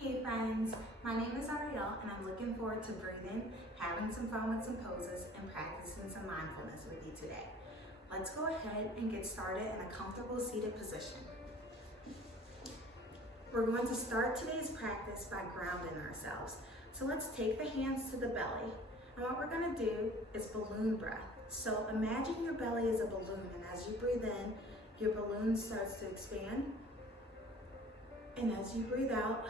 Hey friends, my name is Ariel and I'm looking forward to breathing, having some fun with some poses, and practicing some mindfulness with you today. Let's go ahead and get started in a comfortable seated position. We're going to start today's practice by grounding ourselves. So let's take the hands to the belly. And what we're going to do is balloon breath. So imagine your belly is a balloon, and as you breathe in, your balloon starts to expand. And as you breathe out,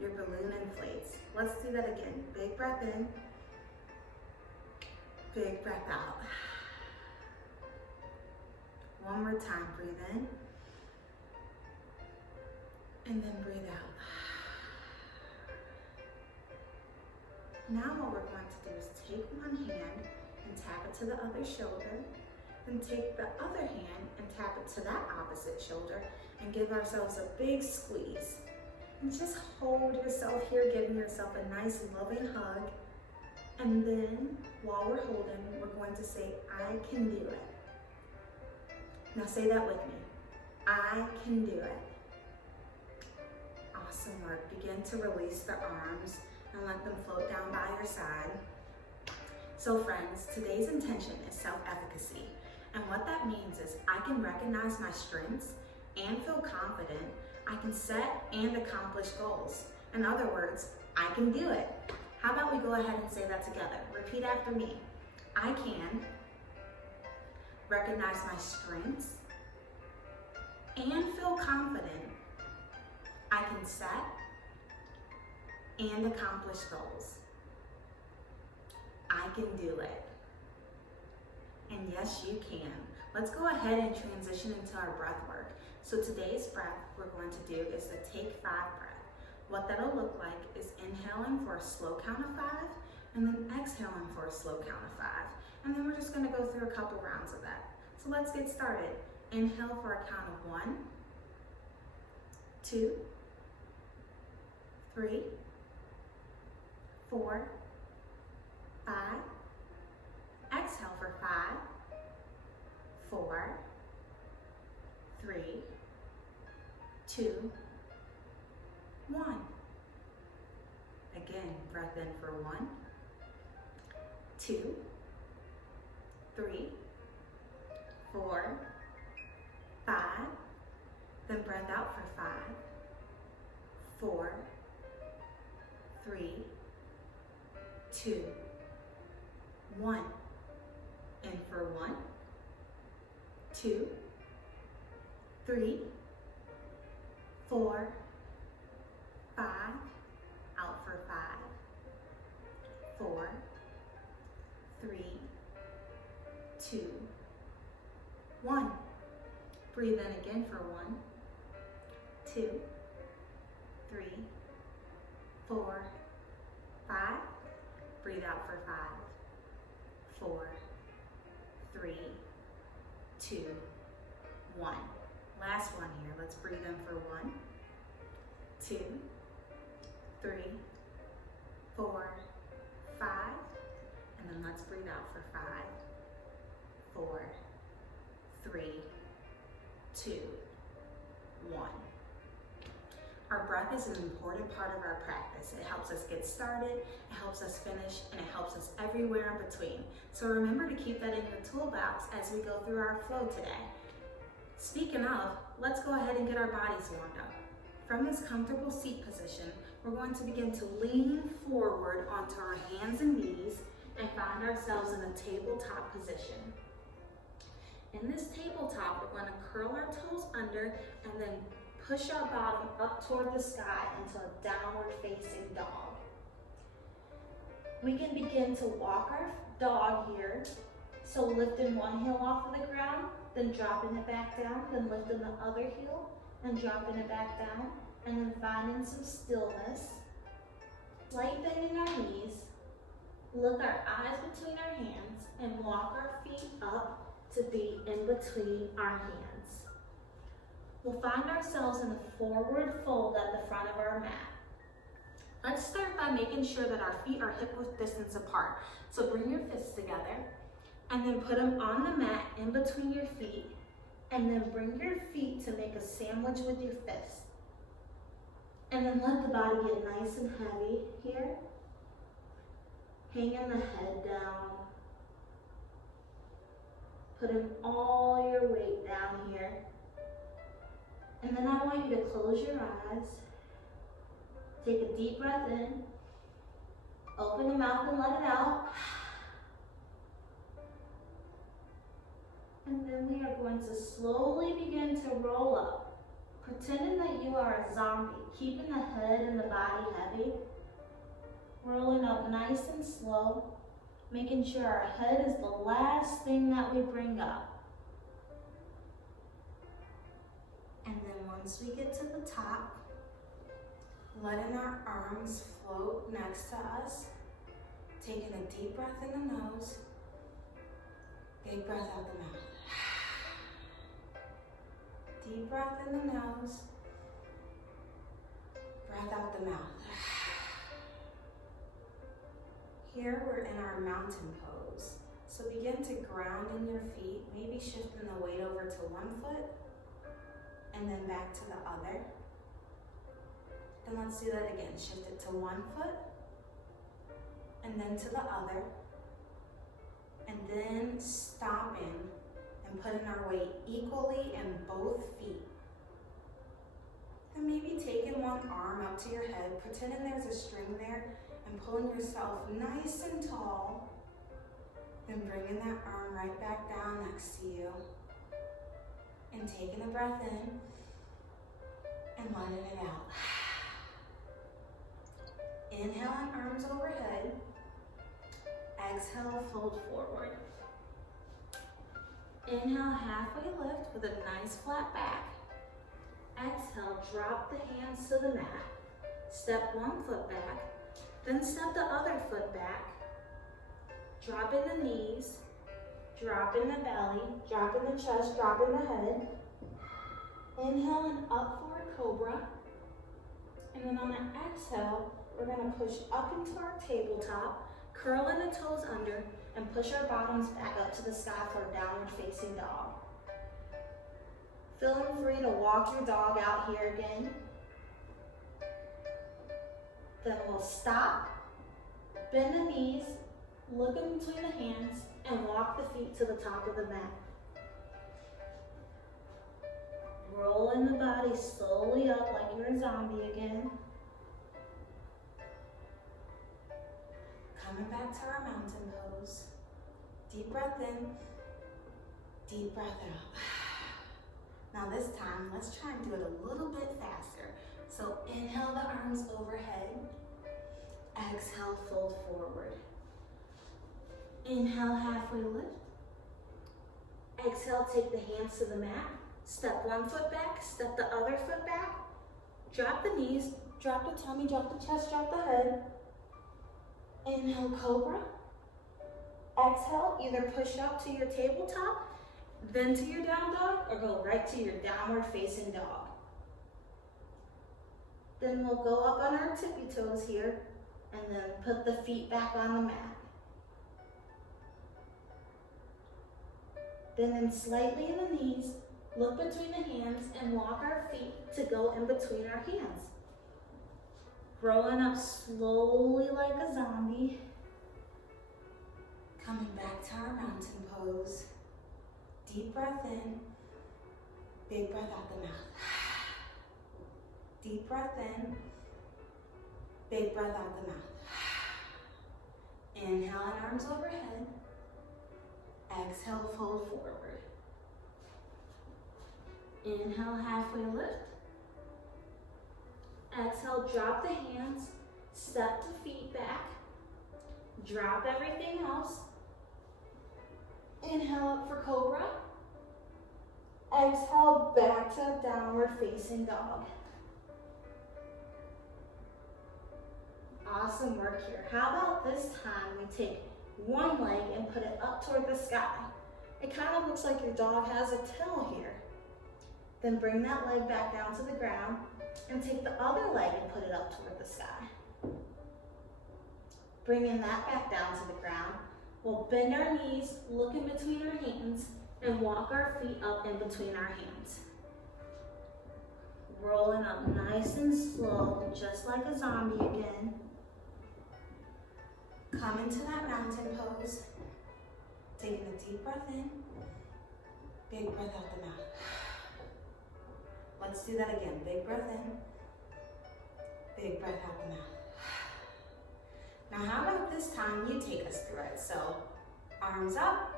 your balloon inflates. Let's do that again. Big breath in, big breath out. One more time, breathe in, and then breathe out. Now what we're going to do is take one hand and tap it to the other shoulder, then take the other hand and tap it to that opposite shoulder and give ourselves a big squeeze. And just hold yourself here, giving yourself a nice loving hug. And then while we're holding, we're going to say, I can do it. Now say that with me. I can do it. Awesome work. Begin to release the arms and let them float down by your side. So friends, today's intention is self-efficacy. And what that means is I can recognize my strengths and feel confident. I can set and accomplish goals. In other words, I can do it. How about we go ahead and say that together? Repeat after me. I can recognize my strengths and feel confident. I can set and accomplish goals. I can do it. And yes, you can. Let's go ahead and transition into our breath work. So today's breath we're going to do is the take 5 breath. What that'll look like is inhaling for a slow count of 5 and then exhaling for a slow count of 5. And then we're just going to go through a couple rounds of that. So let's get started. Inhale for a count of 1, 2, 3, 4, 5. Exhale for 5, 4, 3, 2, 1. Again, breath in for 1, 2, 3, 4, 5. Then breath out for 5, 4, 3, 2, 1. In for 1, 2, 3, 4, 5. Out for 5, 4, 3, 2, 1. Breathe in again for 1, 2, 3, 4, 5. Breathe out for 5, 4, 3, 2, 1. Last one here. Let's breathe in for 1, 2, 3, 4, 5. And then let's breathe out for 5, 4, 3, 2, 1. Our breath is an important part of our practice. It helps us get started, it helps us finish, and it helps us everywhere in between. So remember to keep that in your toolbox as we go through our flow today. Speaking of, let's go ahead and get our bodies warmed up. From this comfortable seat position, we're going to begin to lean forward onto our hands and knees and find ourselves in a tabletop position. In this tabletop, we're going to curl our toes under and then push our bottom up toward the sky into a downward facing dog. We can begin to walk our dog here. So lifting one heel off of the ground, then dropping it back down, then lifting the other heel and dropping it back down, and then finding some stillness. Light bending our knees, look our eyes between our hands, and walk our feet up to be in between our hands. We'll find ourselves in a forward fold at the front of our mat. Let's start by making sure that our feet are hip-width distance apart. So bring your fists together and then put them on the mat in between your feet, and then bring your feet to make a sandwich with your fists. And then let the body get nice and heavy here. Hanging the head down. Putting all your weight down here. And then I want you to close your eyes. Take a deep breath in. Open the mouth and let it out. And then we are going to slowly begin to roll up. Pretending that you are a zombie, keeping the head and the body heavy. Rolling up nice and slow, making sure our head is the last thing that we bring up. And then once we get to the top, letting our arms float next to us, taking a deep breath in the nose, big breath out the mouth. Deep breath in the nose, breath out the mouth. Here we're in our mountain pose. So begin to ground in your feet, maybe shifting the weight over to one foot and then back to the other. And let's do that again. Shift it to one foot and then to the other. And then stopping and putting our weight equally in both feet. Then maybe taking one arm up to your head, pretending there's a string there, and pulling yourself nice and tall. Then bringing that arm right back down next to you. And taking a breath in and letting it out. Inhaling, arms overhead. Exhale, fold forward. Inhale, halfway lift with a nice flat back. Exhale, drop the hands to the mat. Step one foot back, then step the other foot back. Drop in the knees, drop in the belly, drop in the chest, drop in the head. Inhale and up forward cobra. And then on the exhale, we're gonna push up into our tabletop, curling the toes under, and push our bottoms back up to the sky for a downward facing dog. Feeling free to walk your dog out here again. Then we'll stop, bend the knees, look in between the hands, and walk the feet to the top of the mat. Rolling the body slowly up like you're a zombie again. Coming back to our mountain pose. Deep breath in, deep breath out. Now this time, let's try and do it a little bit faster. So inhale the arms overhead. Exhale, fold forward. Inhale, halfway lift. Exhale, take the hands to the mat. Step one foot back, step the other foot back. Drop the knees, drop the tummy, drop the chest, drop the head. Inhale, cobra. Exhale, either push up to your tabletop, then to your down dog, or go right to your downward facing dog. Then we'll go up on our tippy toes here, and then put the feet back on the mat. Then in slightly in the knees, look between the hands and walk our feet to go in between our hands. Rolling up slowly like a zombie. Coming back to our mountain pose. Deep breath in, big breath out the mouth. Deep breath in, big breath out the mouth. Inhale and arms overhead. Exhale, fold forward. Inhale, halfway lift. Exhale, drop the hands, step the feet back, drop everything else. Inhale up for cobra. Exhale, back to downward facing dog. Awesome work here. How about this time we take one leg and put it up toward the sky. It kind of looks like your dog has a tail here. Then bring that leg back down to the ground and take the other leg and put it up toward the sky. Bringing that back down to the ground, we'll bend our knees, look in between our hands, and walk our feet up in between our hands. rolling up nice and slow, just like a zombie again. Come into that mountain pose. Taking a deep breath in, big breath out the mouth. Let's do that again. Big breath in, big breath out the mouth. Now how about this time you take us through it? So arms up.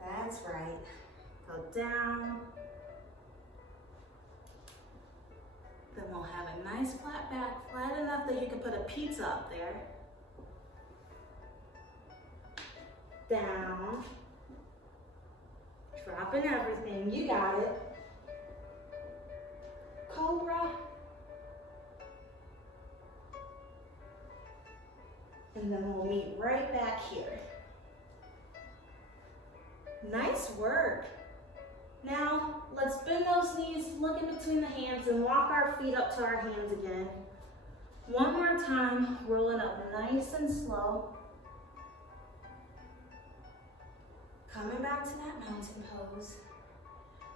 That's right. Go down. Then we'll have a nice flat back, flat enough that you can put a pizza up there. Down. Dropping everything. You got it. Cobra. And then we'll meet right back here. Nice work. Now, let's bend those knees, look in between the hands, and walk our feet up to our hands again. One more time, rolling up nice and slow. Coming back to that mountain pose.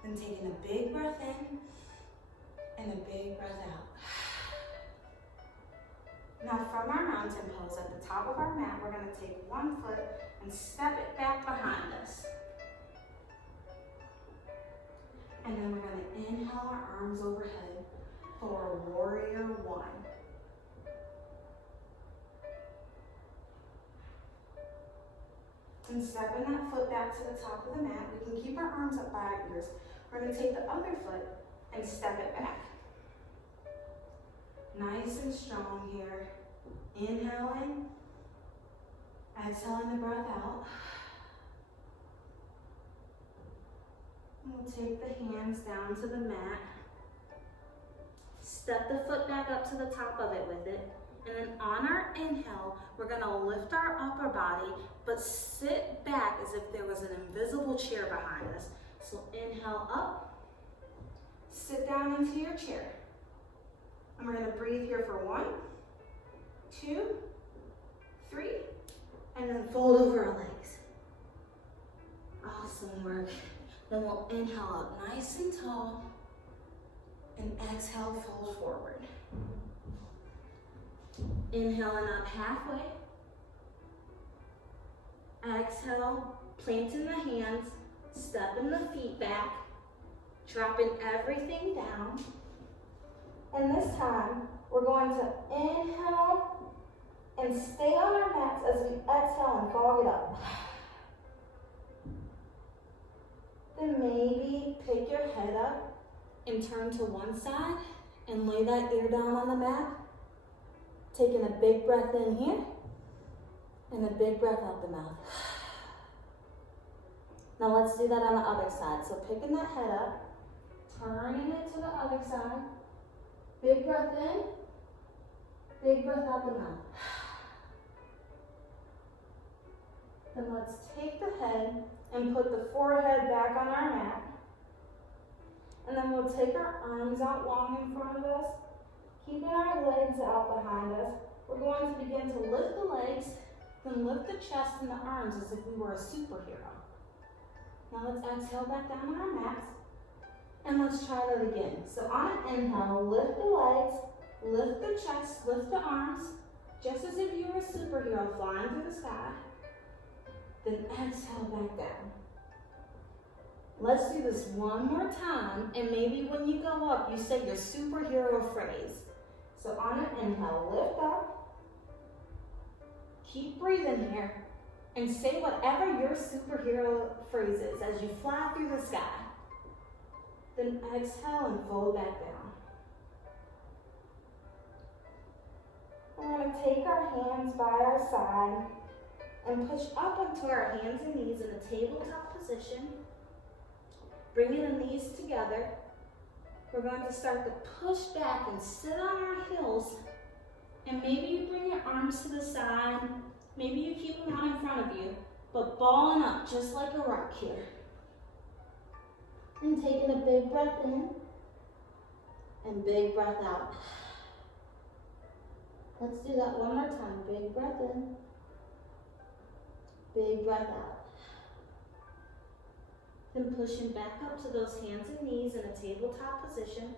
Then taking a big breath in and a big breath out. Now from our mountain pose at the top of our mat, we're going to take one foot and step it back behind us. And then we're going to inhale our arms overhead for warrior one. And stepping that foot back to the top of the mat, we can keep our arms up by our ears. We're going to take the other foot and step it back. Nice and strong here. Inhaling, exhaling the breath out. We'll take the hands down to the mat. Step the foot back up to the top of it with it. And then on our inhale, we're gonna lift our upper body, but sit back as if there was an invisible chair behind us. So inhale up, sit down into your chair. And we're gonna breathe here for 1, 2, 3, and then fold over our legs. Awesome work. Then we'll inhale up nice and tall, and exhale, fold forward. Inhaling up halfway. Exhale, planting the hands, stepping the feet back, dropping everything down. And this time, we're going to inhale and stay on our mats as we exhale and fog it up. Then maybe pick your head up and turn to one side and lay that ear down on the mat. Taking a big breath in here and a big breath out the mouth. Now let's do that on the other side. So picking that head up, turning it to the other side. Big breath in, big breath out the mouth. Then let's take the head and put the forehead back on our mat. And then we'll take our arms out long in front of us, keeping our legs out behind us. We're going to begin to lift the legs, then lift the chest and the arms as if we were a superhero. Now let's exhale back down on our mats. And let's try that again. So on an inhale, lift the legs, lift the chest, lift the arms, just as if you were a superhero flying through the sky. Then exhale back down. Let's do this one more time, and maybe when you go up, you say your superhero phrase. So on an inhale, lift up, keep breathing here, and say whatever your superhero phrase is as you fly through the sky. Then exhale and fold back down. We're going to take our hands by our side and push up onto our hands and knees in a tabletop position. Bringing the knees together. We're going to start to push back and sit on our heels. And maybe you bring your arms to the side. Maybe you keep them out in front of you, but balling up just like a rock here. And taking a big breath in and big breath out. Let's do that one more time. Big breath in, big breath out. Then pushing back up to those hands and knees in a tabletop position.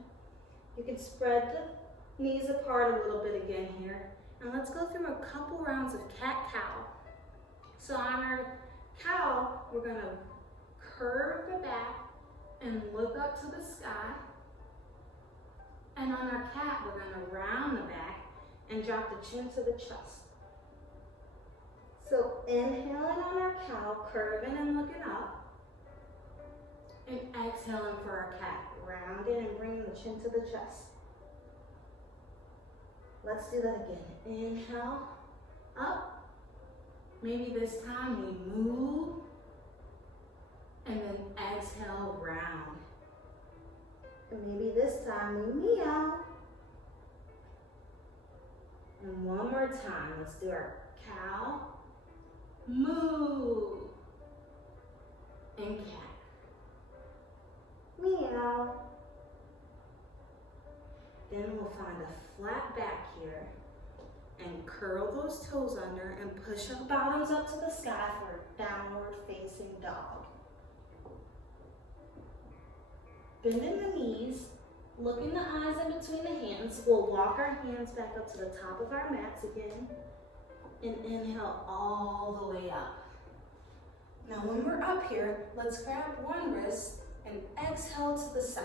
You can spread the knees apart a little bit again here. And let's go through a couple rounds of cat-cow. So on our cow, we're gonna curve the back and look up to the sky. And on our cat, we're gonna round the back and drop the chin to the chest. So inhaling on our cow, curving and looking up. And exhaling for our cat, rounding and bringing the chin to the chest. Let's do that again. Inhale, up. Maybe this time we move. And then exhale, round. And maybe this time we meow. And one more time, let's do our cow, moo, and cat, meow. Then we'll find a flat back here and curl those toes under and push our bottoms up to the sky for a downward facing dog. Bending the knees, looking the eyes in between the hands. We'll walk our hands back up to the top of our mats again and inhale all the way up. Now when we're up here, let's grab one wrist and exhale to the side.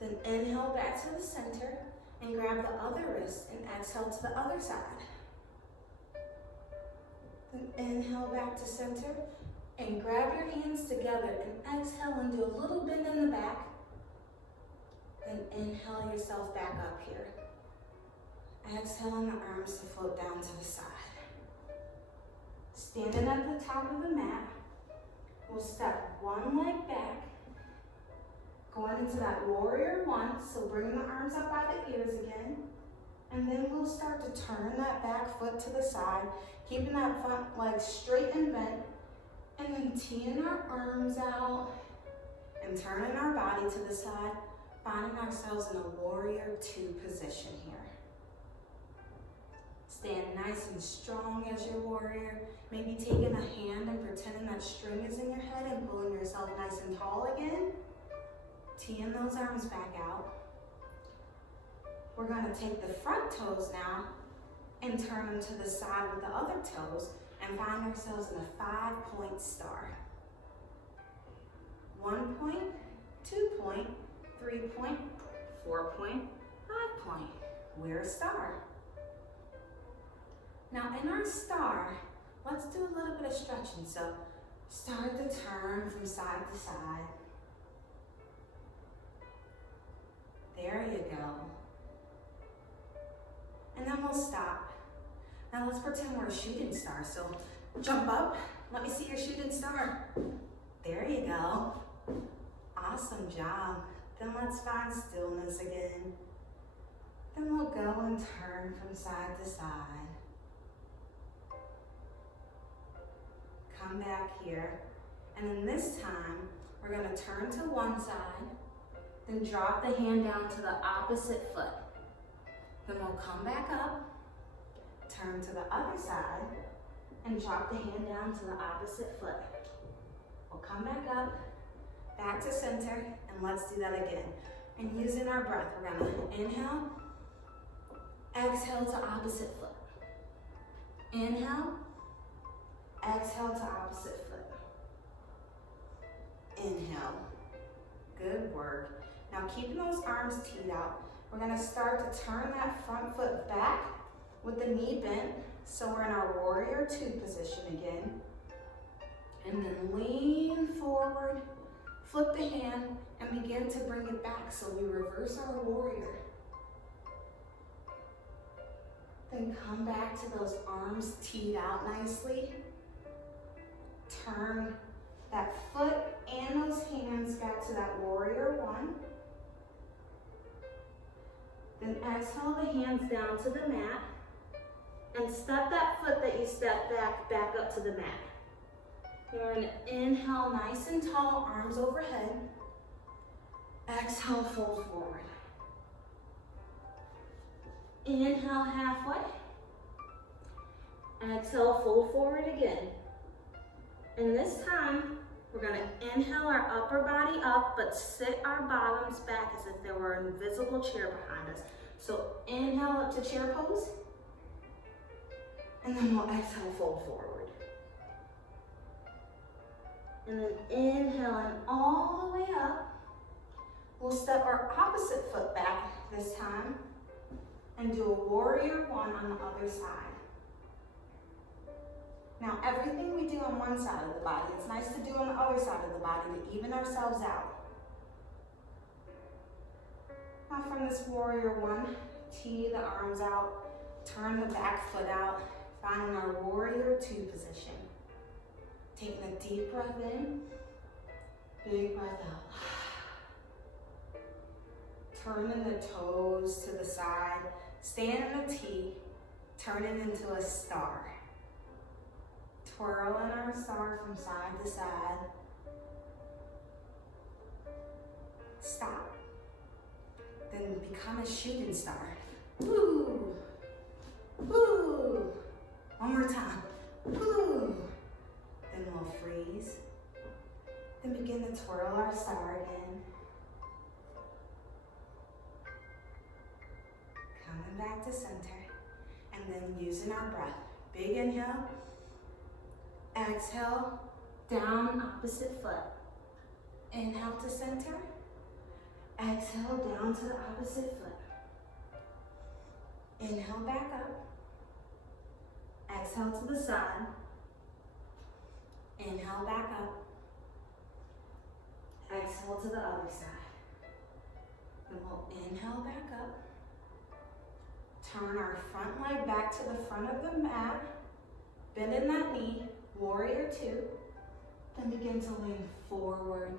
Then inhale back to the center and grab the other wrist and exhale to the other side. Then inhale back to center and grab your hands together and exhale and do a little bend in the back. Then inhale yourself back up here. Exhaling the arms to float down to the side. Standing at the top of the mat, we'll step one leg back, going into that warrior one, so bring the arms up by the ears again, and then we'll start to turn that back foot to the side, keeping that front leg straight and bent, and then teeing our arms out and turning our body to the side, finding ourselves in a warrior two position here. Stand nice and strong as your warrior. Maybe taking a hand and pretending that string is in your head and pulling yourself nice and tall again. Teeing those arms back out. We're gonna take the front toes now and turn them to the side with the other toes and find ourselves in a 5-point star. 1 point, 2 point, 3 point, 4 point, 5 point. We're a star. Now in our star, let's do a little bit of stretching. So start to turn from side to side. There you go. And then we'll stop. Now let's pretend we're a shooting star. So jump up, let me see your shooting star. There you go. Awesome job. Then let's find stillness again. Then we'll go and turn from side to side. Come back here. And then this time, we're gonna turn to one side, then drop the hand down to the opposite foot. Then we'll come back up, turn to the other side, and drop the hand down to the opposite foot. We'll come back up, back to center, and let's do that again. And using our breath, we're gonna inhale, exhale to opposite foot. Inhale, exhale to opposite foot. Inhale. Good work. Now keeping those arms teed out, we're gonna start to turn that front foot back with the knee bent, so we're in our warrior two position again. And then lean forward, flip the hand, and begin to bring it back, so we reverse our warrior. Then come back to those arms teed out nicely. Turn that foot and those hands back to that warrior one. Then exhale the hands down to the mat and step that foot that you stepped back up to the mat. You're gonna inhale nice and tall, arms overhead. Exhale, fold forward. Inhale halfway. Exhale, fold forward again. And this time, gonna inhale our upper body up, but sit our bottoms back as if there were an invisible chair behind us. So inhale up to chair pose. And then we'll exhale, fold forward. And then inhaling all the way up. We'll step our opposite foot back this time and do a warrior one on the other side. Now, everything we do on one side of the body, it's nice to do on the other side of the body to even ourselves out. Now from this warrior one, tee the arms out, turn the back foot out, finding our warrior two position. Taking a deep breath in, big breath out. Turning the toes to the side, staying in the T, turning into a star. Twirling our star from side to side. Stop. Then become a shooting star. Woo! Woo! One more time. Woo! Then we'll freeze. Then begin to twirl our star again. Coming back to center. And then using our breath. Big inhale. Exhale, down opposite foot. Inhale to center. Exhale, down to the opposite foot. Inhale back up. Exhale to the side. Inhale back up. Exhale to the other side. Then we'll inhale back up. Turn our front leg back to the front of the mat. Bend in that knee. Warrior two, then begin to lean forward,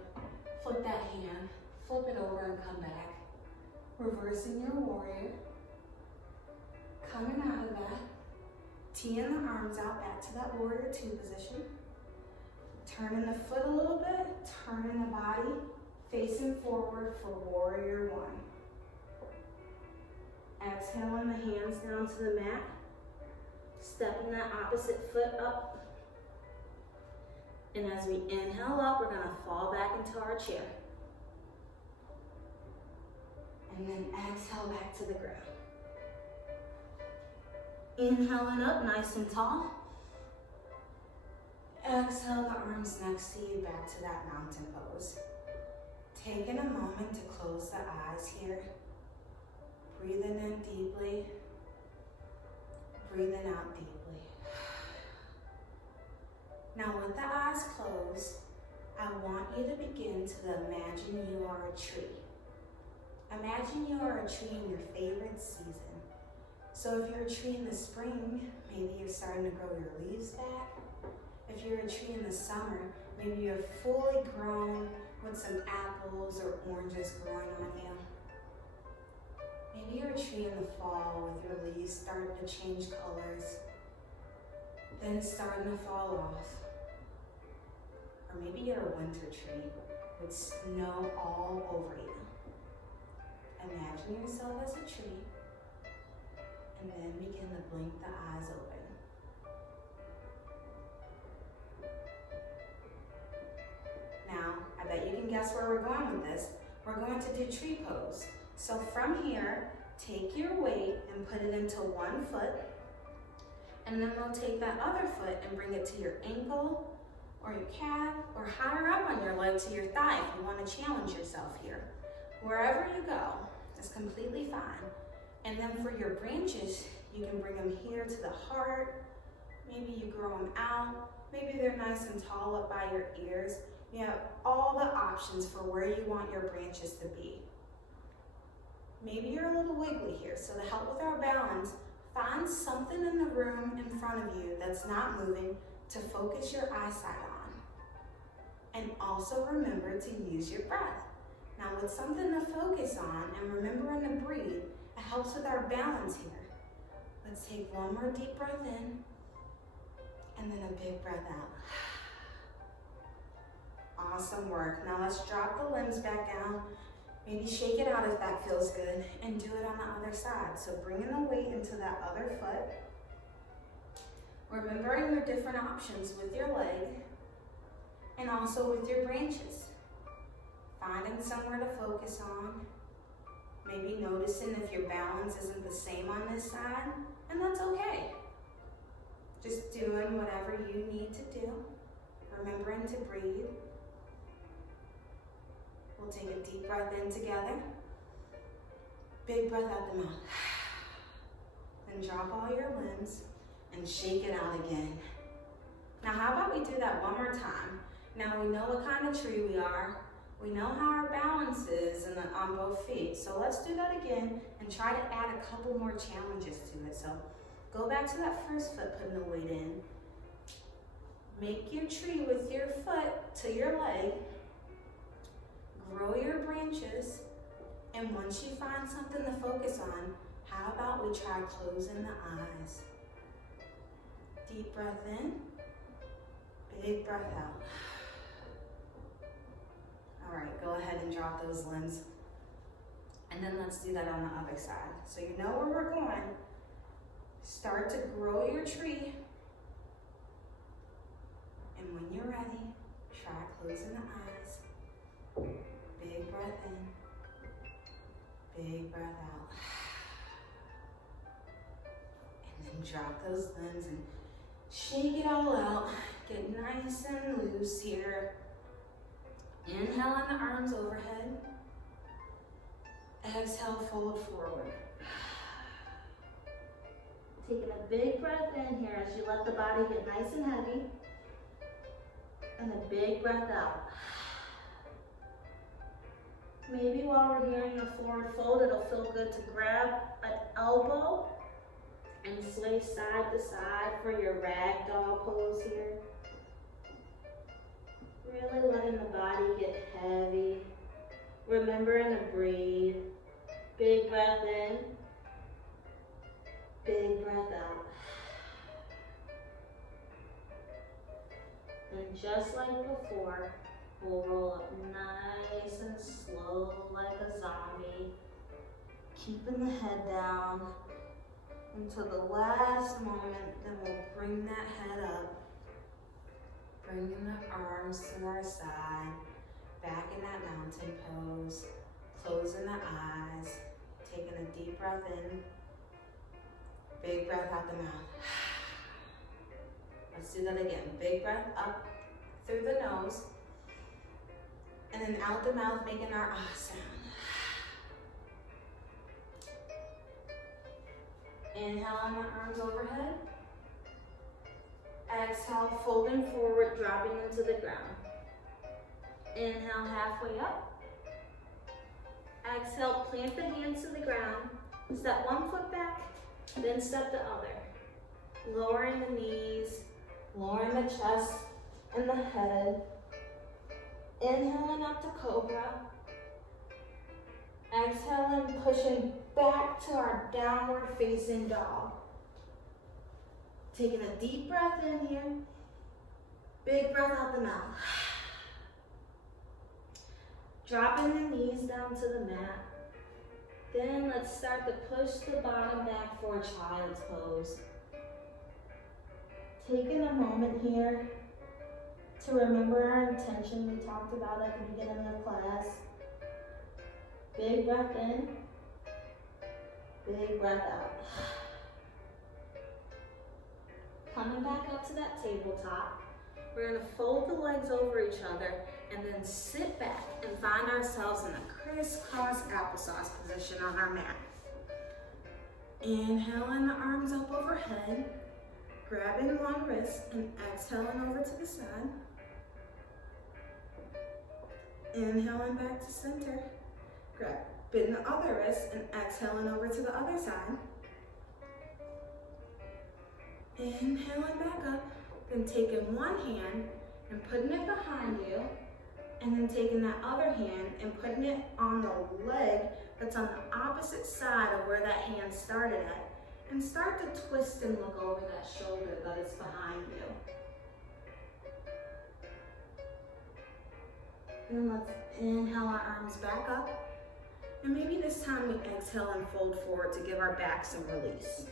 flip that hand, flip it over and come back. Reversing your warrior, coming out of that, teeing the arms out back to that warrior two position, turning the foot a little bit, turning the body, facing forward for warrior one. Exhaling the hands down to the mat, stepping that opposite foot up. And as we inhale up, we're gonna fall back into our chair. And then exhale back to the ground. Inhaling up nice and tall. Exhale the arms next to you back to that mountain pose. Taking a moment to close the eyes here. Breathing in deeply. Breathing out deeply. Now with the eyes closed, I want you to begin to imagine you are a tree. Imagine you are a tree in your favorite season. So if you're a tree in the spring, maybe you're starting to grow your leaves back. If you're a tree in the summer, maybe you're fully grown with some apples or oranges growing on you. Maybe you're a tree in the fall with your leaves starting to change colors, then starting to fall off. Or maybe you're a winter tree with snow all over you. Imagine yourself as a tree, and then begin to blink the eyes open. Now, I bet you can guess where we're going with this. We're going to do tree pose. So from here, take your weight and put it into one foot, and then we'll take that other foot and bring it to your ankle, or your calf, or higher up on your leg to your thigh if you want to challenge yourself here. Wherever you go is completely fine. And then for your branches, you can bring them here to the heart. Maybe you grow them out. Maybe they're nice and tall up by your ears. You have all the options for where you want your branches to be. Maybe you're a little wiggly here, so to help with our balance, find something in the room in front of you that's not moving to focus your eyesight on. And also remember to use your breath. Now with something to focus on and remembering to breathe, it helps with our balance here. Let's take one more deep breath in and then a big breath out. Awesome work. Now let's drop the limbs back down. Maybe shake it out if that feels good and do it on the other side. So bringing the weight into that other foot. Remembering your different options with your leg. and also with your branches. Finding somewhere to focus on. Maybe noticing if your balance isn't the same on this side, and that's okay. Just doing whatever you need to do. Remembering to breathe. We'll take a deep breath in together. Big breath out the mouth. Then drop all your limbs and shake it out again. Now how about we do that one more time? Now we know what kind of tree we are. We know how our balance is on both feet. So let's do that again and try to add a couple more challenges to it. So go back to that first foot, putting the weight in. Make your tree with your foot to your leg. Grow your branches. And once you find something to focus on, how about we try closing the eyes? Deep breath in, big breath out. All right, go ahead and drop those limbs. And then let's do that on the other side. So you know where we're going. Start to grow your tree. And when you're ready, try closing the eyes. Big breath in, big breath out. And then drop those limbs and shake it all out. Get nice and loose here. Inhale on the arms overhead. Exhale, fold forward. Taking a big breath in here as you let the body get nice and heavy. And a big breath out. Maybe while we're here in the forward fold, it'll feel good to grab an elbow and sway side to side for your ragdoll pose here. Really letting the body get heavy. Remembering to breathe. Big breath in. Big breath out. And just like before, we'll roll up nice and slow like a zombie. Keeping the head down until the last moment, then we'll bring that head up. Bringing the arms to our side, back in that mountain pose, closing the eyes, taking a deep breath in, big breath out the mouth. Let's do that again. Big breath up through the nose, and then out the mouth, making our ah sound. Inhale on the arms overhead. Exhale, folding forward, dropping into the ground. Inhale, halfway up. Exhale, plant the hands to the ground. Step one foot back, then step the other. Lowering the knees, lowering the chest and the head. Inhaling up to cobra. Exhaling, pushing back to our downward facing dog. Taking a deep breath in here. Big breath out the mouth. Dropping the knees down to the mat. Then let's start to push the bottom back for child's pose. Taking a moment here to remember our intention we talked about at the beginning of class. Big breath in, big breath out. Coming back up to that tabletop, we're gonna fold the legs over each other and then sit back and find ourselves in a crisscross applesauce position on our mat. Inhaling the arms up overhead, grabbing one wrist and exhaling over to the side. Inhaling back to center, grabbing the other wrist and exhaling over to the other side. Inhaling back up, then taking one hand and putting it behind you, and then taking that other hand and putting it on the leg that's on the opposite side of where that hand started at, and start to twist and look over that shoulder that is behind you. And let's inhale our arms back up, and maybe this time we exhale and fold forward to give our back some release.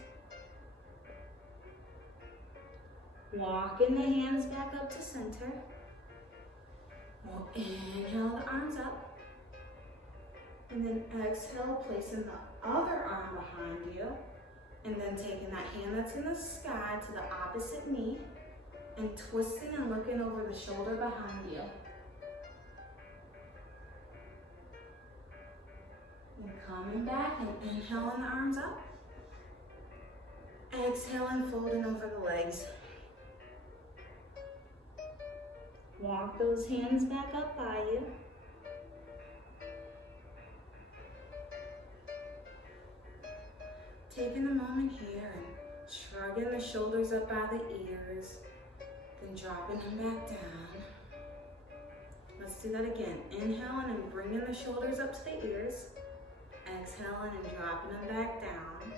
Walking the hands back up to center. We'll inhale the arms up. And then exhale, placing the other arm behind you. And then taking that hand that's in the sky to the opposite knee. And twisting and looking over the shoulder behind you. And coming back and inhaling the arms up. Exhaling, folding over the legs. Walk those hands back up by you. Taking a moment here and shrugging the shoulders up by the ears, then dropping them back down. Let's do that again. Inhaling and bringing the shoulders up to the ears. Exhaling and dropping them back down.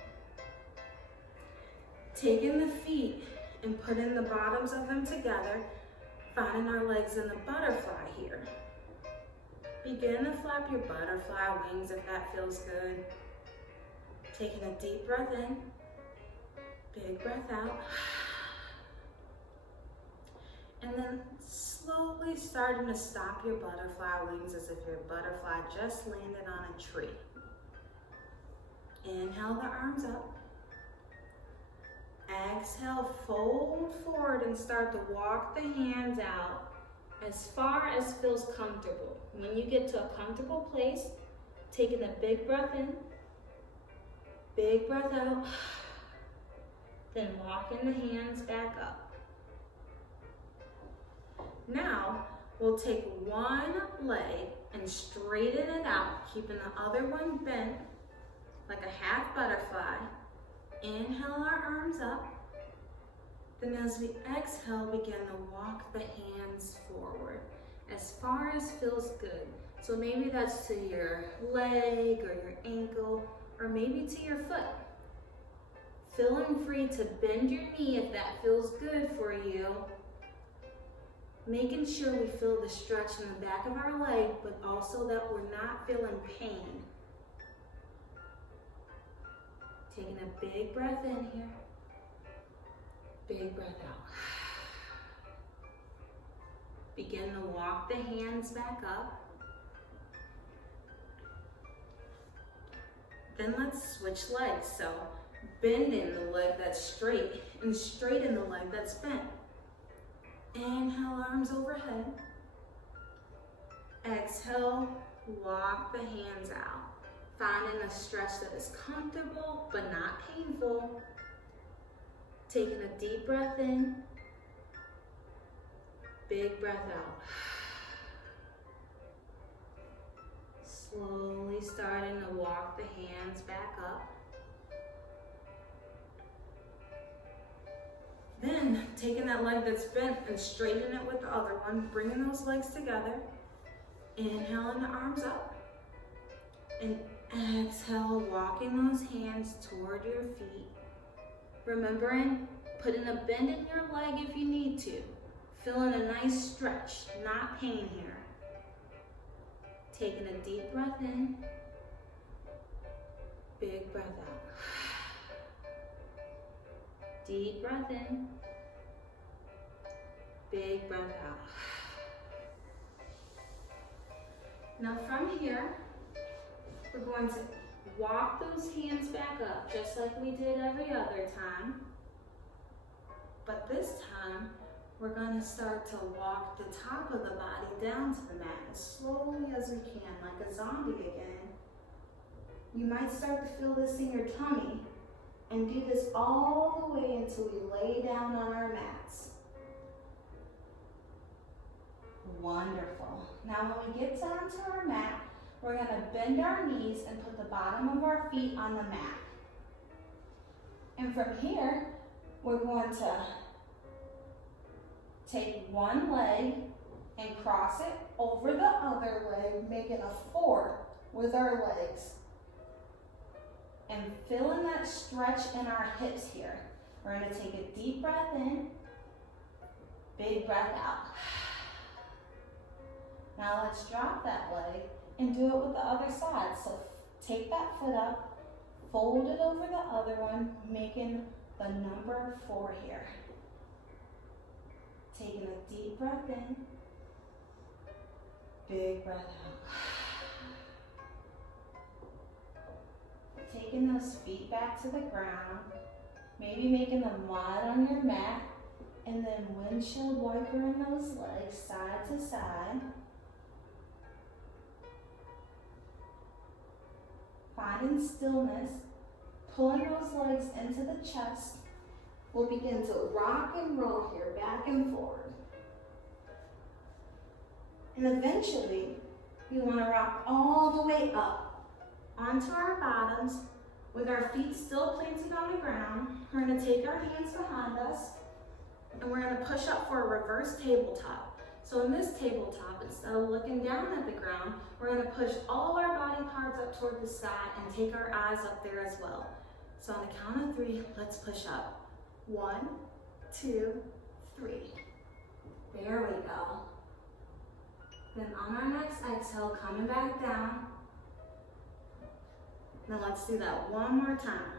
Taking the feet and putting the bottoms of them together, finding our legs in the butterfly here. Begin to flap your butterfly wings if that feels good. Taking a deep breath in, big breath out. And then slowly starting to stop your butterfly wings as if your butterfly just landed on a tree. Inhale the arms up. Exhale, fold forward and start to walk the hands out as far as feels comfortable. When you get to a comfortable place, taking a big breath in, big breath out, then walking the hands back up. Now, we'll take one leg and straighten it out, keeping the other one bent like a half butterfly. Inhale our arms up. Then as we exhale, begin to walk the hands forward as far as feels good. So maybe that's to your leg or your ankle, or maybe to your foot. Feeling free to bend your knee if that feels good for you. Making sure we feel the stretch in the back of our leg, but also that we're not feeling pain. Taking a big breath in here, big breath out. Begin to walk the hands back up. Then let's switch legs. So bending the leg that's straight and straighten the leg that's bent. Inhale, arms overhead. Exhale, walk the hands out. Finding a stretch that is comfortable but not painful. Taking a deep breath in, big breath out. Slowly starting to walk the hands back up. Then taking that leg that's bent and straightening it with the other one, bringing those legs together. Inhaling the arms up. And exhale, walking those hands toward your feet. Remembering, putting a bend in your leg if you need to. Feeling a nice stretch, not pain here. Taking a deep breath in, big breath out. Deep breath in, big breath out. Now from here, we're going to walk those hands back up just like we did every other time. But this time, we're going to start to walk the top of the body down to the mat as slowly as we can, like a zombie again. You might start to feel this in your tummy, and do this all the way until we lay down on our mats. Wonderful. Now when we get down to our mat, we're going to bend our knees and put the bottom of our feet on the mat. And from here, we're going to take one leg and cross it over the other leg, making a 4 with our legs. And feeling that stretch in our hips here. We're going to take a deep breath in, big breath out. Now let's drop that leg and do it with the other side. So take that foot up, fold it over the other one, making the number 4 here. Taking a deep breath in, Big breath out. Taking those feet back to the ground. Maybe making a mud on your mat. And then windshield wipering those legs side to side. Finding stillness. Pulling those legs into the chest. We'll begin to rock and roll here, back and forward. And eventually, we want to rock all the way up onto our bottoms with our feet still planted on the ground. We're going to take our hands behind us and we're going to push up for a reverse tabletop. So in this tabletop, instead of looking down at the ground, we're going to push all our body parts up toward the sky and take our eyes up there as well. So on the count of 3, let's push up. 1, 2, 3. There we go. Then on our next exhale, coming back down. Now let's do that one more time.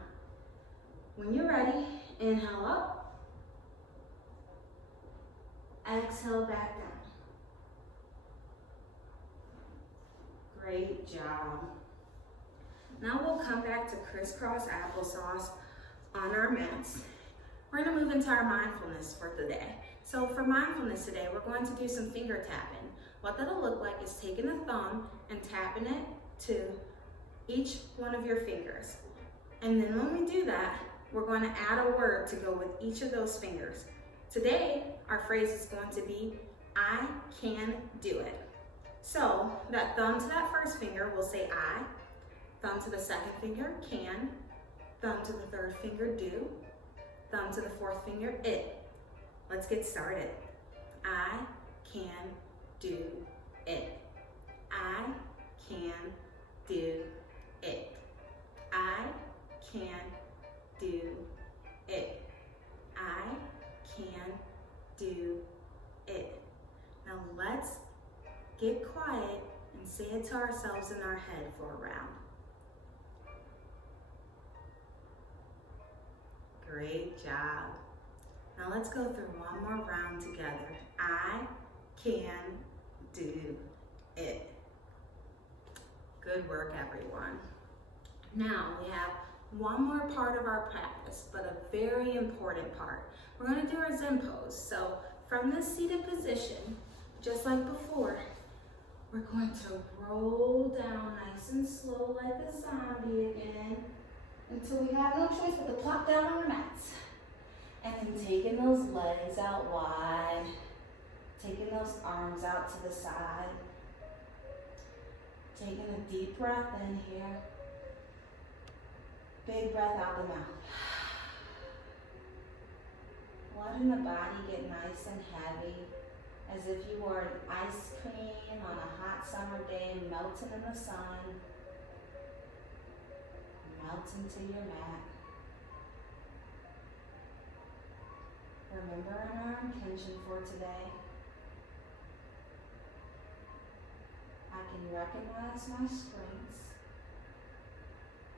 When you're ready, inhale up. Exhale back down. Great job. Now we'll come back to crisscross applesauce on our mats. We're going to move into our mindfulness for today. So for mindfulness today, we're going to do some finger tapping. What that'll look like is taking a thumb and tapping it to each one of your fingers. And then when we do that, we're going to add a word to go with each of those fingers. Today, our phrase is going to be, I can do it. So that thumb to that first finger will say I, thumb to the second finger, can, thumb to the third finger, do, thumb to the fourth finger, it. Let's get started. I can do it. I can do it. I can do it. I can do it. Now let's get quiet and say it to ourselves in our head for a round. Great job. Now let's go through one more round together. I can do it. Good work, everyone. Now we have one more part of our practice, but a very important part. We're going to do our Zen pose. So from this seated position, just like before, we're going to roll down nice and slow like a zombie again until we have no choice but to plop down on the mats. And then taking those legs out wide, taking those arms out to the side, taking a deep breath in here, big breath out the mouth. Letting the body get nice and heavy, as if you were an ice cream on a hot summer day melting in the sun, melting to your mat. Remembering our intention for today. I can recognize my strengths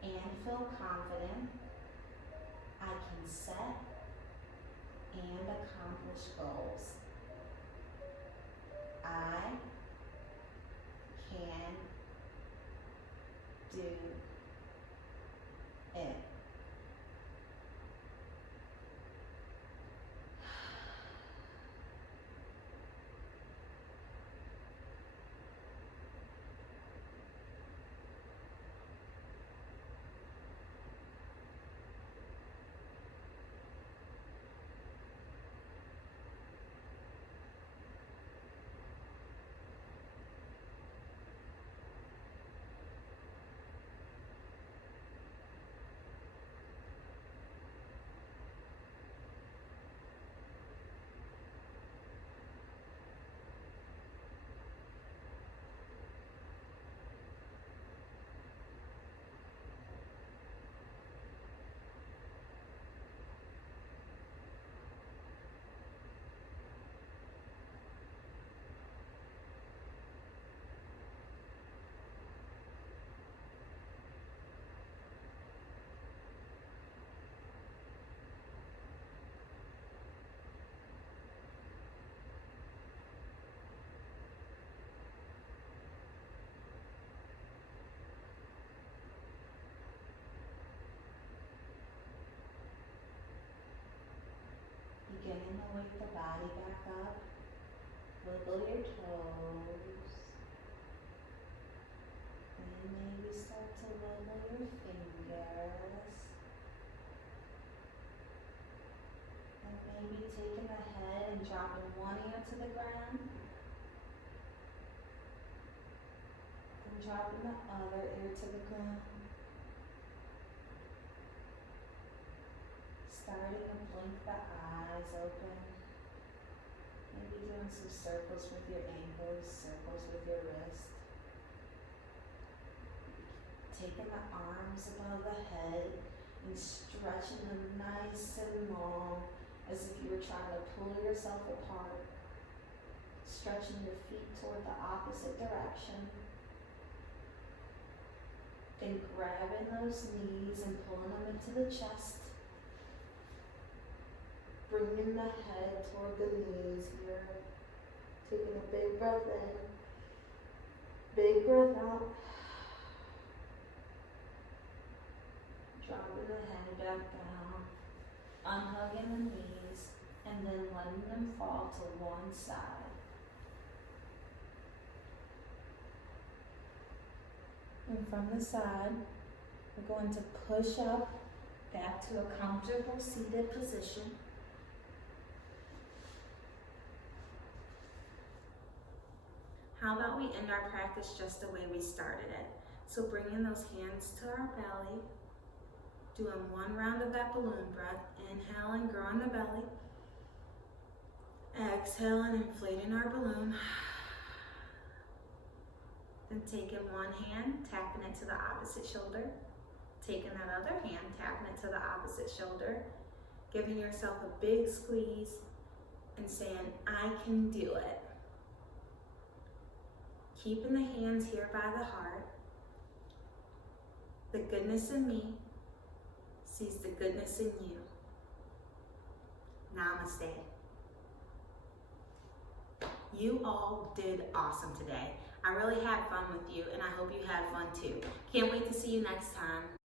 and feel confident. I can set and accomplish goals. I can do it. Bring the body back up. Wiggle your toes. And maybe start to wiggle your fingers. And maybe taking the head and dropping one ear to the ground. And dropping the other ear to the ground. Starting to blink the eyes open. Maybe doing some circles with your ankles, circles with your wrist. Taking the arms above the head and stretching them nice and long as if you were trying to pull yourself apart. Stretching your feet toward the opposite direction. Then grabbing those knees and pulling them into the chest. Bringing the head toward the knees here. Taking a big breath in. Big breath out. Dropping the head back down. Unhugging the knees. And then letting them fall to one side. And from the side, we're going to push up back to a comfortable seated position. How about we end our practice just the way we started it? So bringing those hands to our belly, doing one round of that balloon breath, inhaling, growing the belly, exhaling, inflating our balloon, then taking one hand, tapping it to the opposite shoulder, taking that other hand, tapping it to the opposite shoulder, giving yourself a big squeeze and saying, I can do it. Keeping the hands here by the heart. The goodness in me sees the goodness in you. Namaste. You all did awesome today. I really had fun with you, and I hope you had fun too. Can't wait to see you next time.